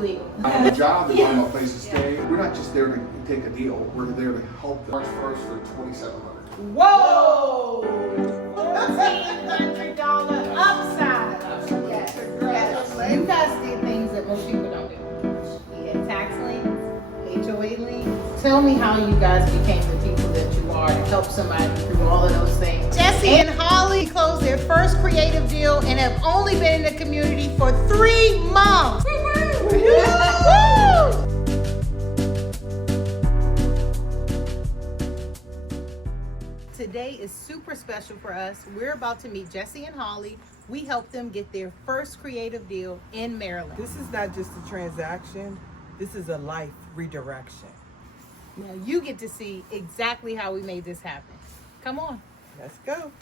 legal. The job is find a place to stay. We're not just there to take a deal. We're there to help them. March 1st for $2,700. Whoa! $1,400 upside. Yes. You guys did things that most people don't do. You had tax liens, HOA liens. Tell me how you guys became the people that you are to help somebody through all of those things. Jesse and Holly closed their first creative deal and have only been in the community for 3 months. Woo-hoo! Today is super special for us. We're about to meet Jesse and Holly. We helped them get their first creative deal in Maryland. This is not just a transaction, this is a life redirection. Now you get to see exactly how we made this happen. Come on. Let's go.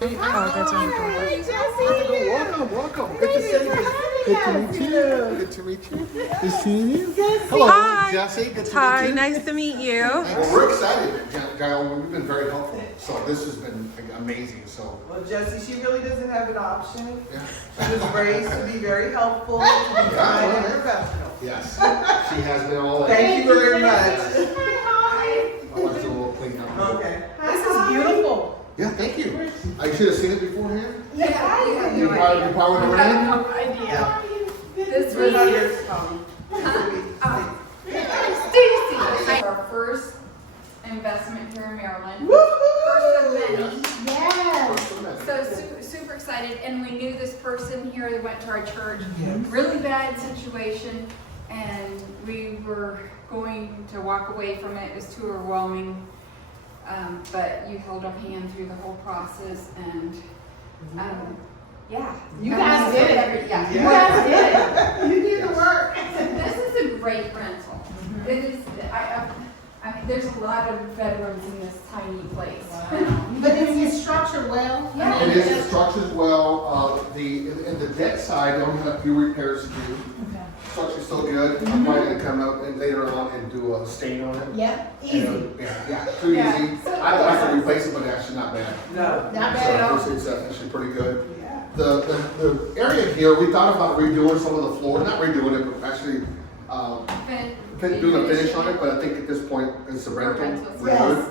Hi, Jesse. Welcome. Good to see you. Good to meet you. Good to meet you. Good seeing you. Hello, Hi. Jesse. Good to meet Hi, you. nice to meet you. Well, we're excited, Gail. We've been very helpful. So this has been amazing. So Well, Jesse, she really doesn't have an option. yeah. She was raised to be very helpful, to be kind and professional. Yes. She has been all in. Thank you very much. Hi, Holly. I'll let you a little clean up. Okay. This is beautiful. Yeah, thank you. I should have seen it beforehand. Yeah. You probably were in. Yeah. This We're not was here to come. Stacy. Our first investment here in Maryland. First of many. Yes. So super excited, and we knew this person here that went to our church. Really bad situation, and we were going to walk away from it. It was too overwhelming, but you held our hand through the whole process, and yeah. You guys did it. Yeah. You guys did it. You did the work. This is a great rental. It is. I mean, there's a lot of veterans in this tiny place. But it's structured well. Yeah. It is structured well. In the deck side, they only have a few repairs to do. Okay. Structure's still good. I'm probably gonna come out and later on and do a stain on it. Yeah, easy. Yeah, too easy. I have to replace it, but actually not bad. No. Not bad at all. So it's actually pretty good. Yeah. The area here, we thought about redoing some of the floor, not redoing it, but actually doing a finish on it, but I think at this point it's a rental. Rentals. We're Yes.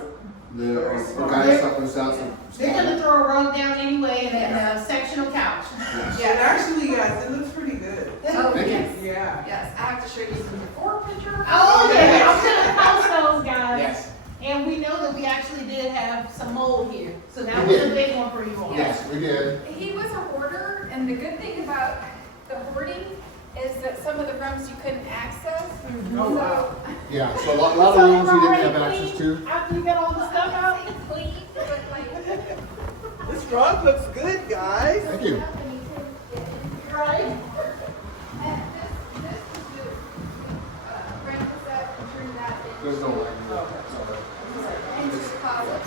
good. The guys up and down. They're gonna throw a rug down anyway and then a sectional couch. And actually, guys, it looks pretty good. Oh, Thank you. yes. Yeah. Yes, I have to show you some before pictures. Oh yeah, I'm gonna post those guys. Yes. And we know that we actually did have some mold here, so that We was a did. big one for you all. Yes, we did. He was a hoarder, and the good thing about the hoarding is that some of the rooms you couldn't access. Oh, wow. Yeah, so a lot of rooms we didn't have access to. After you got all the stuff out. So clean, but like. This rug looks good, guys. Thank you. Right. And this was the rental set, turn that There's no way. into the closet.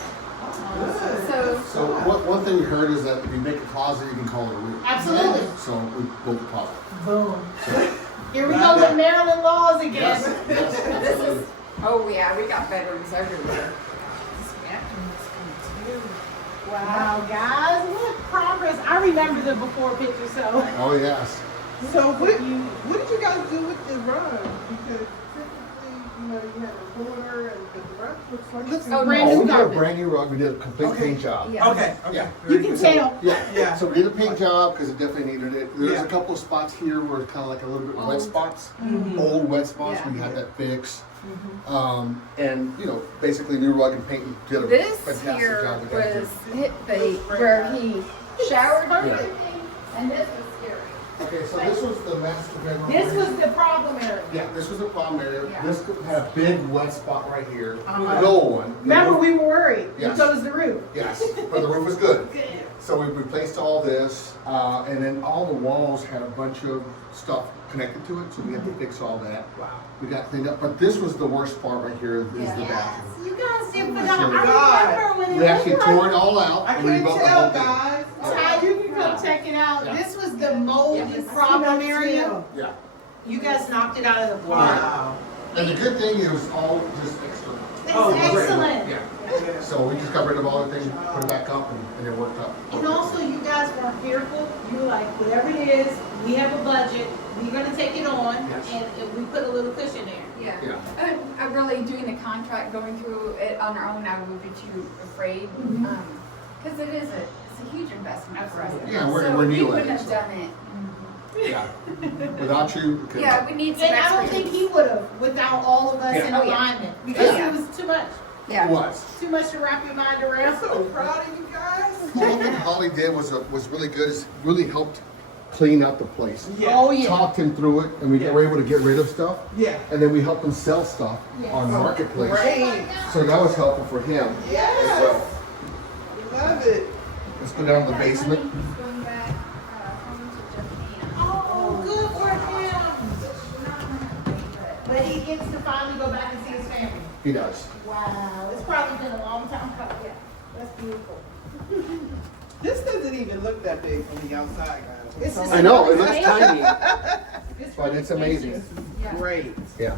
So, So one thing we heard is that if you make a closet, you can call it a room. Absolutely. So we built a closet. Boom. Here we go with Maryland laws again. Yes, this yes. is, oh yeah, we got bedrooms everywhere. Wow, guys, what progress. I remember the before picture, so. Oh, yes. So what did you guys do with the rug? Because typically, you have a corner and the rug looks like Looks it's brand Oh, new we did a carpet. brand new rug. We did a complete Okay. paint job. Yeah. Okay. Yeah. You can tell. Yeah. So we did a paint job because it definitely needed it. There's Yeah. a couple of spots here where it's kind of like a little bit wet Old. spots. Mhm. Old wet spots. Yeah. We had that fixed. And basically new rug and paint. Did a This fantastic here job with that, was too. where he showered and Yeah. everything, and this was scary. Okay, so this was the master bedroom. This was the problem area. Yeah, this was the problem area. Yeah. This had a big wet spot right here. An old one. Remember, we were worried. Yes. We closed the roof. Yes, but the roof was good. Good. So we replaced all this, and then all the walls had a bunch of stuff connected to it, so we had to fix all that. Wow. We got cleaned up, but this was the worst part right here, is the Yeah. bathroom. You guys did Oh, phenomenal. my I remember when it We actually was tore like, it all out I and can't rebuilt the tell, whole thing. guys. Ty, you can come check it out. Yeah. This was the moldy Yeah. problem area. Yeah. You guys knocked it out of the park. Wow. And the good thing, it was all just external. It's Oh, great. excellent. Yeah. So we just got rid of all the things, put it back up, and it worked out. And also, you guys weren't fearful. You were like, whatever it is, we have a budget, we're gonna take it on, Yes. and we put a little cushion there. Yeah. I really, doing the contract, going through it on our own, I would be too afraid. Because it's a huge investment for us. Yeah, we're So new we at wouldn't it, have so. done it. Yeah. Without you, we couldn't. Yeah, we need some And I don't think expertise. he would've, without all of us Yeah. in Oh, yeah. alignment, because Yeah. it was too much. It Yeah. was. Too much to wrap your mind around. I'm so proud of you guys. One thing Holly did was really good, is really helped clean up the place. Oh, yeah. Talked him through it, and we were able to get rid of stuff. Yeah. And then we helped him sell stuff Yes. on Marketplace. Great. So that was helpful for him as Yes. well. Love it. Let's go down to the basement. He's going back home to Japan. Oh, good for him. Not hungry, but- But he gets to finally go back and see his family. He does. Wow, it's probably been a long time coming. Yeah, that's beautiful. This doesn't even look that big from the outside, guys. This is- I know, it looks tiny, It's but it's amazing. Yeah. Great. Yeah.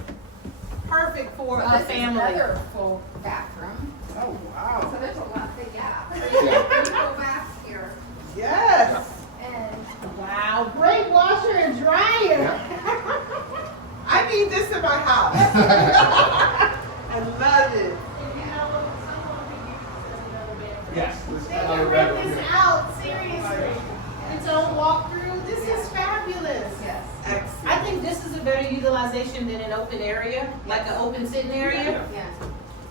Perfect for Well, the this is family. another full bathroom. Oh, wow. So there's a lot big gap. Yeah. You go back here Yes. and Wow, great washer and dryer. I need this in my house. I love it. And you know what? Someone could use this as another bedroom. Yes. They can rent this out, seriously. Its own walkthrough. This is fabulous. yes. Excellent. I think this is a better utilization than an open area, like an open sitting area. Yeah.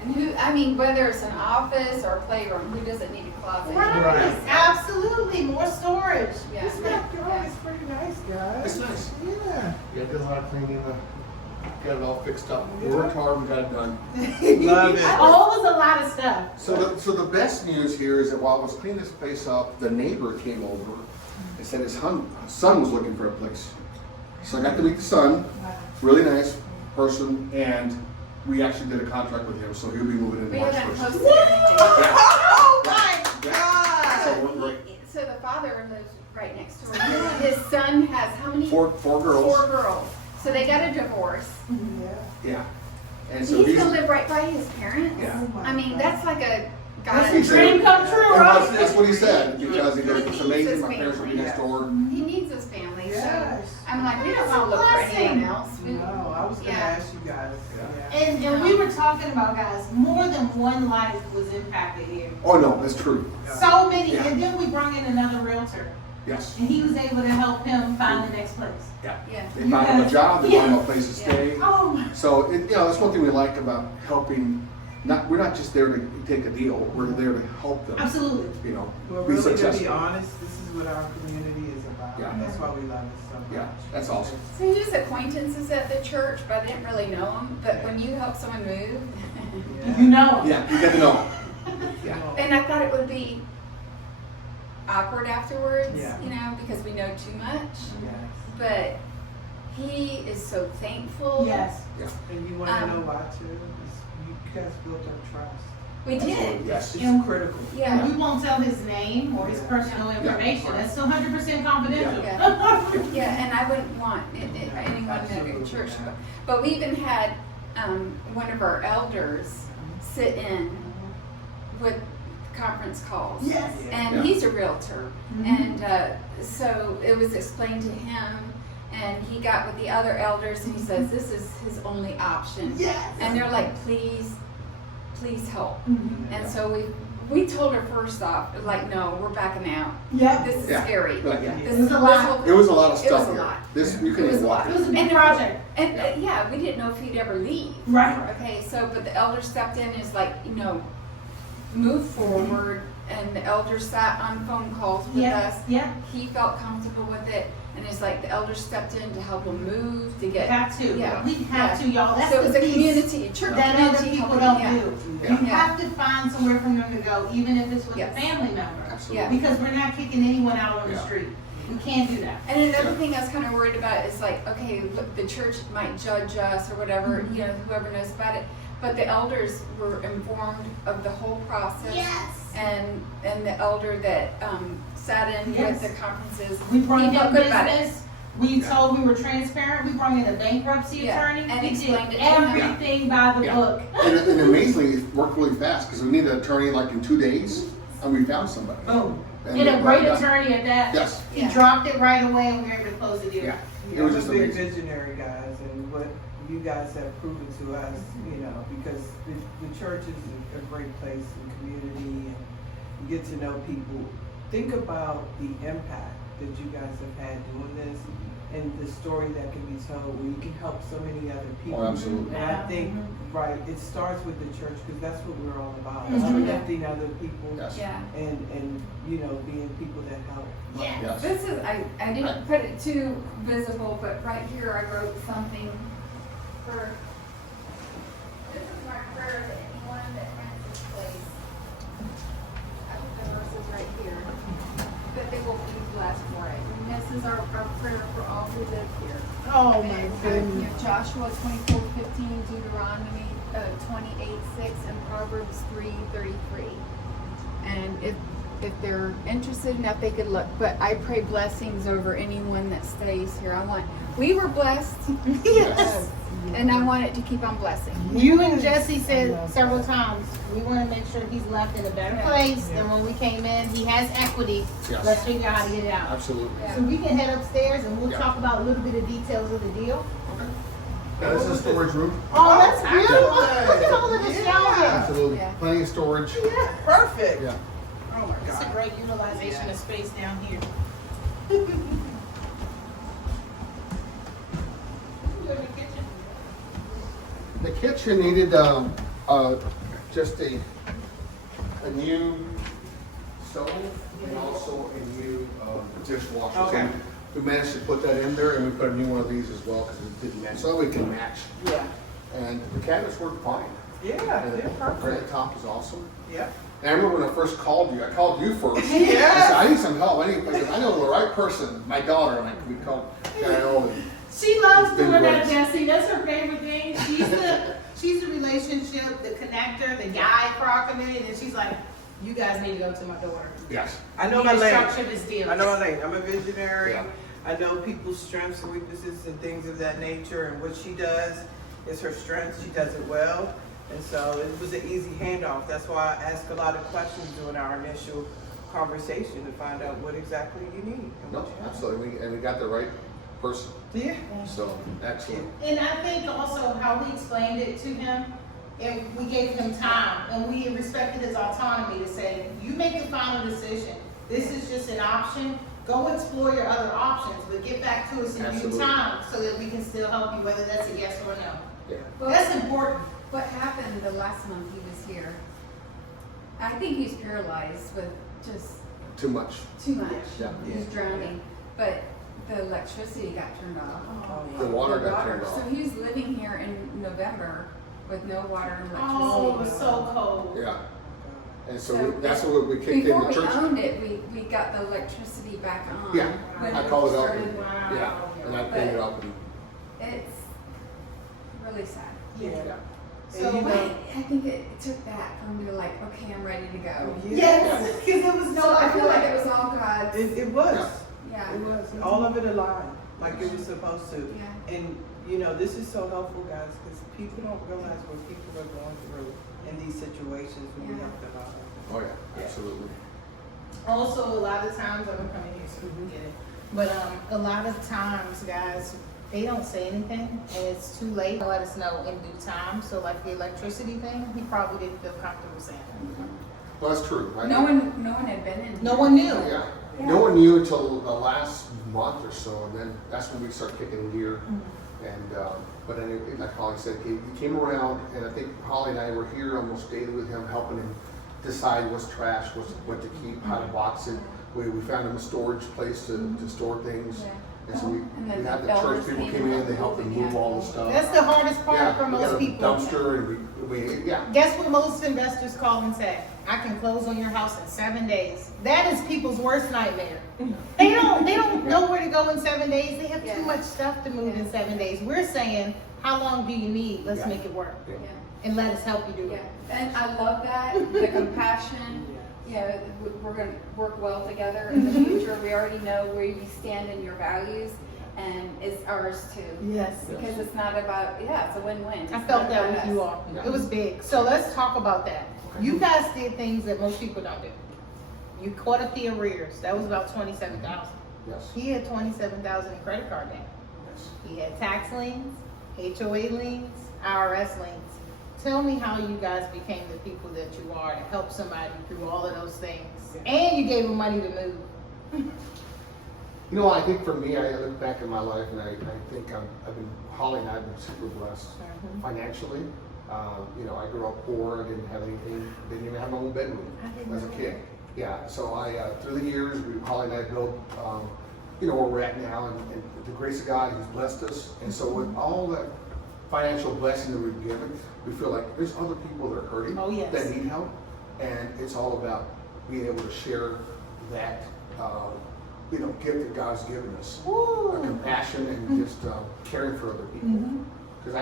And who, I mean, whether it's an office or a playroom, who doesn't need a closet? Right, absolutely, more storage. Yeah. This backyard is pretty nice, guys. It's nice. Yeah. Yeah, did a lot of cleaning, got it all fixed up. We worked hard, we got it done. Love it. Always a lot of stuff. So the best news here is that while I was cleaning this place up, the neighbor came over and said his son was looking for a place. So I got to meet the son, really nice person, and we actually did a contract with him, so he'll be moving in We March haven't 1st. posted anything. Oh my Yeah. God. So we're great. So the father lives right next door. His son has how many? Four girls. 4 girls. So they got a divorce. Yeah. Yeah. And so He's he's, gonna live right by his parents. Yeah. Oh my I mean, God. that's like a That's guy. what he said. Dream come true, and right? that's what he said, because he goes, He it's needs amazing, his my parents will be family. next door. He needs his family. Yes. So I'm like, we don't That's a want to look for blessing. anyone else. No, I was gonna Yeah. ask you guys. Yeah. Yeah. And we were talking about, guys, more than one life was impacted here. Oh, no, that's true. So many, Yeah. and then we brought in another realtor, Yes. and he was able to help him find the next place. Yeah. Yeah. They find him a job, they find him a place to Yeah. stay. Oh my. So, that's one thing we like about helping, we're not just there to take a deal, we're there to help them, Absolutely. Well, be really, to be successful. honest, this is what our community is about. Yeah. That's why we love it so much. Yeah, that's awesome. So he was acquaintances at the church, but I didn't really know him. But when you help someone move, Yeah. You know. Yeah, you get to know. Yeah. and I thought it would be awkward afterwards, Yeah. because we know too much. Yes. But he is so thankful. Yes. And you wanna know why too? Is you guys built up trust. We did. Yes. It's And- critical. Yeah. And we won't tell his name or his personal information. That's 100% confidential. Yeah, and I wouldn't want anyone in the church. But we even had one of our elders sit in with conference calls. Yes. And Yeah. he's a realtor. Mhm. And so it was explained to him, and he got with the other elders, and he says, this is his only option. Yes. And they're like, please help. Mhm. And so we told her first off, like, no, we're backing out. Yep. This is Yeah. scary. Right, yeah. This It was a lot. whole- It was a lot of It stuff was a here. lot. This, you It can was even a walk lot. It it. was a big project. And yeah, we didn't know if he'd ever leave. Right. Okay, so, but the elder stepped in and is like, move forward. And the elder sat on phone calls with us. Yeah. He felt comfortable with it. And it's like the elder stepped in to help him move, to We get. have to. Yeah. We have to, y'all. That's So it was the a piece community, a church that community. other people helping, don't yeah. do. Yeah. You have to find somewhere for them to go, even if it's with a Yes. family member. Absolutely. Because we're not kicking anyone out on the Yeah. street. We can't do that. And another thing I was kind of worried about is like, okay, look, the church might judge us or whatever, whoever knows about it. But the elders were informed of the whole process. And the elder that sat in Yes. with the conferences, We brought he him felt good about it. business. We told we were transparent, we brought in a bankruptcy Yeah, attorney. and We explained did it to her. everything by the Yeah. book. And amazingly, it worked really fast, because we needed an attorney like in 2 days, and we found somebody. Boom. And And a it- great yeah. attorney at that. Yes. He Yeah. dropped it right away and we were able to close the deal. Yeah. It I'm was a just big amazing. visionary, guys, and what you guys have proven to us, you know, because the church is a great place and community, and you get to know people. Think about the impact that you guys have had doing this, and the story that can be told where you can help so many other people. Oh, absolutely. And I think, right, it starts with the church, because that's what we're all about, That's true. uplifting other people, Yes. Yeah. and, you know, being people that help. Yes. Yes. This is, I didn't put it too visible, but right here I wrote something for, this is my prayer to anyone that rents this place. I put the verses right here, that they will be blessed for it. And this is our prayer for all who live here. Oh And, my you goodness. know, Joshua 24:15, Deuteronomy 28:6, and Proverbs 3:33. And if they're interested enough, they could look. But I pray blessings over anyone that stays here. We were blessed, Yes. and I want it to keep on blessing. You and Jesse said several times, we want to make sure he's left in a better place than when we came in. He has equity. Yes. Let's figure out how to get it out. Absolutely. Yeah. So we can head upstairs and we'll Yeah. talk about a little bit of details of the deal. Okay. Now, this is a storage room. Oh, that's beautiful. Excellent. Look at all of the shelving. Absolutely. Yeah. Plenty of storage. Perfect. Yeah. Oh my It's a God. great utilization of space down here. The kitchen needed just a new stove and also a new dishwasher. So Okay. we managed to put that in there, and we put a new one of these as well because it didn't match. So that we can match. Yeah. And the cabinets work fine. Yeah, And they're the perfect. granite top is awesome. Yeah. And I remember when I first called you, I called you first. Yes. I said, I need some help. I know the right person, my daughter, like we called Carol. And She loves It's been doing that, great. Jesse. That's her favorite thing. She's the relationship, the connector, the guy for our community, and she's like, you guys need to go to my daughter. yes. I know We my need to lane. structure this deal. I know my lane. I'm a visionary. Yeah. I know people's strengths and weaknesses and things of that nature, and what she does is her strength. She does it well. And so it was an easy handoff. That's why I asked a lot of questions during our initial conversation to find out what exactly you need. And No, what you have. absolutely. And we got the right person. Yeah. So, excellent. And I think also how we explained it to him, and we gave him time, and we respected his autonomy to say, you make the final decision. This is just an option. Go explore your other options, but get back to us in due Absolutely. time so that we can still help you, whether that's a yes or a no. Yeah. That's important. What happened the last month he was here? I think he's paralyzed with just Too much. too much. Yeah. He's drowning. But the electricity got turned off. The water The got turned off. So he was living here in November with no water and electricity. Oh, it was so cold. Yeah. And so So that's what we kicked in Before the we church. owned it, we got the electricity back on. Yeah, when I called it up. started. And, Wow. yeah, and I paid it up. And, It's really sad. Yeah. So, And you But know- I think it took that for me to like, okay, I'm ready to go. yes, because there was no, So I feel like it was all God. It was. Yeah. It was. All of it aligned like it was supposed to. Yeah. And you know, this is so helpful, guys, because people don't realize what people are going through in these situations when we Yeah. help them out. oh, yeah, absolutely. also a lot of times, I'm gonna come in here so we can get it. But a lot of times, guys, they don't say anything and it's too late to let us know in due time. So like the electricity thing, he probably didn't feel comfortable saying that. Well, that's true. Right? No one had been in. No one knew. Yeah. No one knew until the last month or so, and then that's when we start kicking in gear. And but anyway, like Holly said, he came around, and I think Holly and I were here almost daily with him, helping him decide what's trash, what to keep, how to box it. We found him a storage place to store things. Yeah. And so we And then had the the church elders people came came in, and they helped them move all the stuff. That's the hardest part Yeah, for we most got a people. dumpster, and we yeah. Guess what most investors call and say? I can close on your house in 7 days. That is people's worst nightmare. They don't know where to go in 7 days. They have too Yeah. much stuff to move in 7 days. We're saying, how long do you need? Let's Yeah. make it work. Yeah. And let us help you do Yeah. it. And I love that, the compassion. You know, we're going to work well together in the future. We already know where you stand in your values. and it's ours too. Yes. Because it's not about, it's a win-win. I It's felt not that about with us. you all. Yeah. It was big. So let's talk about that. You guys did things that most people don't do. You caught up the arrears. That was about $27,000. Yes, He had $27,000 in credit card debt. yes. He had tax liens, HOA liens, IRS liens. Tell me how you guys became the people that you are to help somebody through all of those things. And you gave them money to move. You know, I think for me, I look back in my life and I think Holly and I have been super blessed financially. You know, I grew up poor, I didn't have anything, didn't even have my own bedroom as a kid. Yeah, so through the years, Holly and I built, you know, where we're at now, and with the grace of God, He's blessed us. And so with all that financial blessing that we've given, we feel like there's other people that are hurting, Oh, yes. that need help, and it's all about being able to share that, you know, gift that God's given us, Woo. compassion and just caring for other people. Because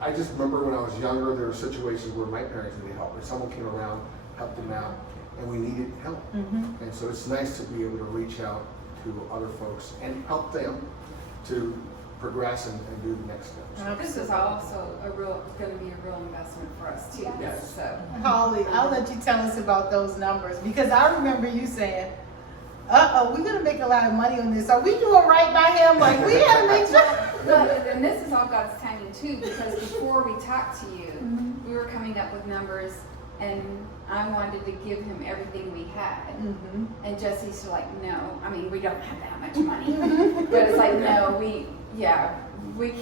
I just remember when I was younger, there were situations where my parents needed help, and someone came around, helped them out, and we needed help. And so it's nice to be able to reach out to other folks and help them to progress and do the next steps. This is also going to be a real investment for us too. Yes. So. Holly, I'll let you tell us about those numbers because I remember you saying, we're gonna make a lot of money on this. Are we doing right by him? Like we gotta make sure. But and this is all God's timing too, because before we talked to you, we were coming up with numbers, and I wanted to give him everything we had, and Jesse's like, no, I mean we don't have that much money, but it's like no, we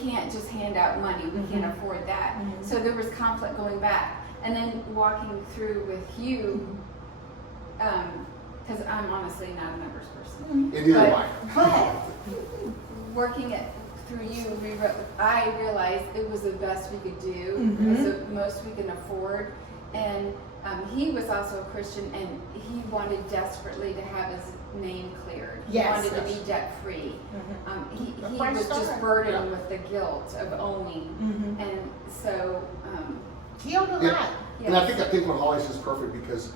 can't just hand out money, we can't afford that. So there was conflict going back, and then walking through with you. Because I'm honestly not a numbers person. And neither am I. But working it through you, I realized it was the best we could do. It was the most we can afford. And he was also a Christian, and he wanted desperately to have his name cleared. He Yes. wanted to be debt free. He Fresh was just start. burdened with the guilt of owning. And so, He owed a Yeah. lot. And I think what Holly says is perfect because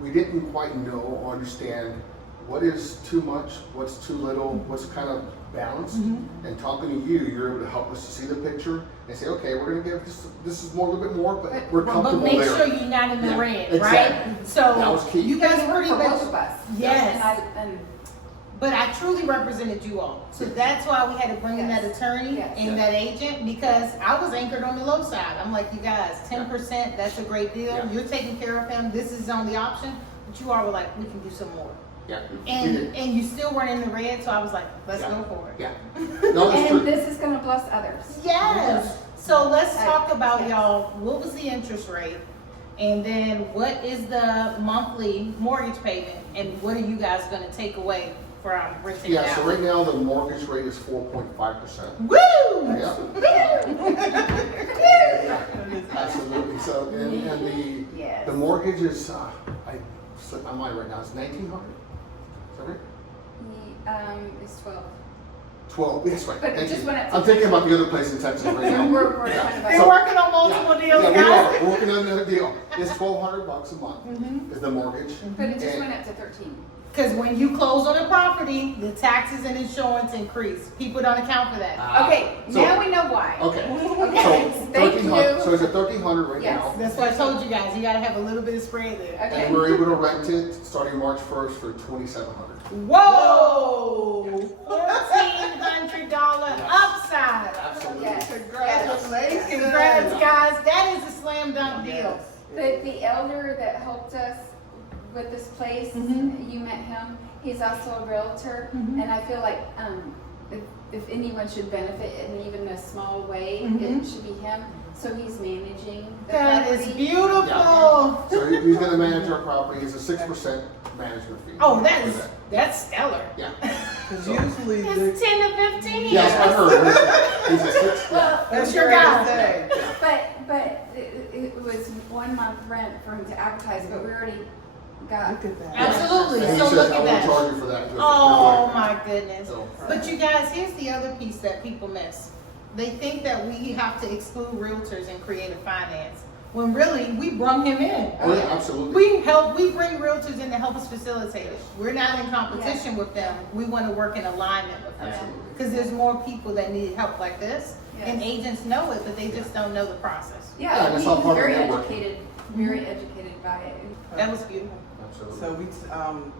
we didn't quite know or understand what is too much, what's too little, what's kind of balanced. And talking to you, you're able to help us to see the picture and say, okay, we're going to give this is more a little bit more, but we're But comfortable make there. sure you're not in the Yeah, red, exactly. right? So That was key. you guys pretty for much. both of us. Yes. And But I truly represented you all. So that's why we had to bring in that attorney Yes. and that agent because I was anchored on the low side. I'm like, you guys, 10%, that's a great deal. Yeah. You're taking care of him. This is on the option. But you all were like, we can do some more. Yeah. And you still weren't in the red, so I was like, let's Yeah. go for it. Yeah. No, that's and true. this is going to bless others. Yes. So let's talk about Yes. y'all. What was the interest rate? And then what is the monthly mortgage payment? And what are you guys going to take away from renting it Yeah, out? so right now the mortgage rate is 4.5%. Woo! Yeah. Absolutely. So, and Yes. the mortgage is, I slipped my mind right now, it's 1,900. Is that right? It's 12. 12, that's right. But it Thank just you. went up to I'm thinking about the other place in Texas right now. We're Yeah. kind of They're So- working on multiple deals, Yeah, we guys. are. We're working on another deal. It's $1,200 a month is the mortgage. But it just And- went up to 13. Because when you close on a property, the taxes and insurance increase. People don't account for that. Okay, so- now we know why. Okay. Okay, So thank 1,300. you. So it's at 1,300 right Yes. now. That's why I told you guys, you gotta have a little bit of spread there. Okay. And we're able to rent it starting March 1st for $2,700. Whoa! $1,400 upside. Absolutely. Yes. Congratulations. Congrats, guys. That is a slam dunk deal. The elder that helped us with this place, you met him. He's also a realtor, and I feel like if anyone should benefit in even a small way, it should be him. So he's managing the That is property. beautiful. So he's going to manage our property. It's a 6% management fee. Oh, for that. that's stellar. Yeah. Because So- usually It's 10 to 15. Yes, I heard. He's a 6. Well, That's your guy. but it was 1 month rent for him to advertise, but we already got. Look at that. Absolutely. And he So says, look I at will that. charge you for that. Oh my goodness. So, But you guys, here's the other piece that people miss. They think that we have to exclude realtors and create a finance. when really we brung him in. Oh, yeah, absolutely. We bring realtors in to help us facilitate it. We're not in competition with them. We want to work in alignment with them. Absolutely. Because there's more people that need help like this. Yes. And agents know it, but they just don't know the process. Yeah, Yeah, that's he's all part of very networking. educated, very educated by it. That was beautiful. Absolutely. So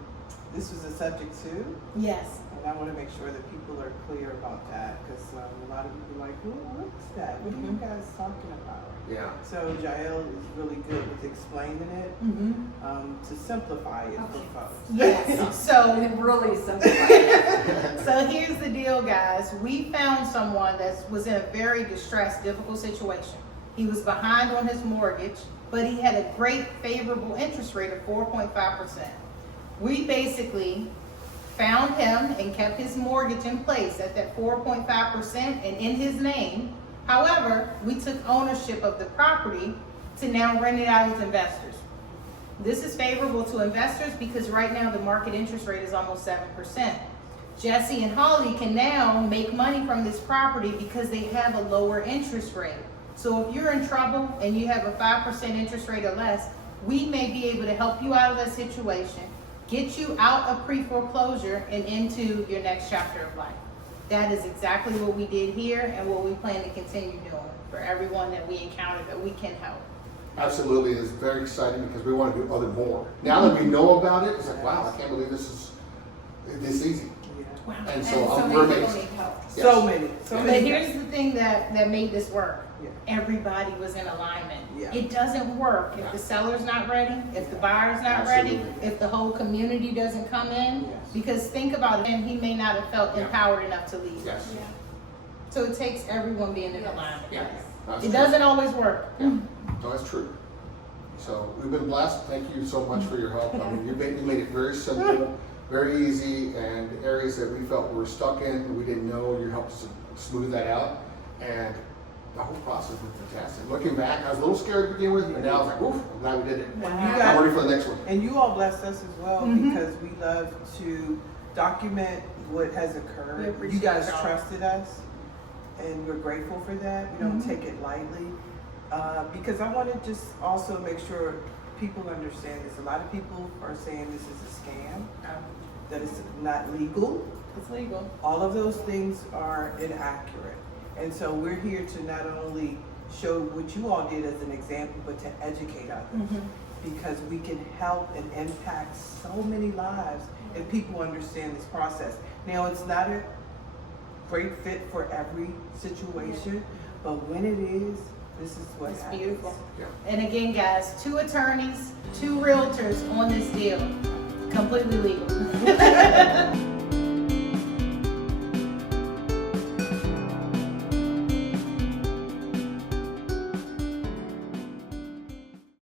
this was a subject too, Yes. and I want to make sure that people are clear about that, because a lot of people are like, what's that? What are you guys talking about? Yeah. So Jael is really good with explaining it, to simplify it for folks. Yes. So It really simplified. So here's the deal, guys. We found someone that was in a very distressed, difficult situation. He was behind on his mortgage, but he had a great favorable interest rate of 4.5%. We basically found him and kept his mortgage in place at that 4.5% and in his name. However, we took ownership of the property to now rent it out as investors. This is favorable to investors because right now the market interest rate is almost 7%. Jesse and Holly can now make money from this property because they have a lower interest rate. So if you're in trouble and you have a 5% interest rate or less, we may be able to help you out of that situation, get you out of pre-foreclosure and into your next chapter of life. That is exactly what we did here and what we plan to continue doing for everyone that we encounter that we can help. Absolutely, it's very exciting because we want to do other more. Now that we know about it, it's like, wow, I can't believe this is this easy. Wow. And And so so we're many people amazed. need help. Yes. So many. But here's the thing that made this work. Yeah. Everybody was in alignment. Yeah. It doesn't work if the seller's not ready, if the buyer's not ready, Absolutely. if the whole community doesn't come in. Yes. Because think about it, and he may not have felt Yeah. empowered enough to leave. Yes. Yeah. So it takes everyone being in Yes. alignment. Yeah. That's It true. doesn't always work. Yeah. No, that's true. So we've been blessed. Thank you so much for your help. I mean, you made it very simple, very easy, and areas that we felt we were stuck in, we didn't know, you helped us smooth that out. And the whole process was fantastic. Looking back, I was a little scared to begin with, but now I was like, oof, I'm glad we did it. You Wow. guys- I'm ready for the next one. And you all blessed us as well, Mhm. because we love to document what has We occurred. appreciate You guys y'all. trusted us, and we're grateful for that. We don't Mhm. take it lightly, because I want to just also make sure people understand this. A lot of people are saying this is a scam, that it's not legal. It's legal. All of those things are inaccurate. And so we're here to not only show what you all did as an example, but to educate others. Because we can help and impact so many lives if people understand this process. Now, it's not a great fit for every situation, but when it is, this is what It's happens. beautiful. Yeah. And again, guys, 2 attorneys, 2 realtors on this deal. Completely legal.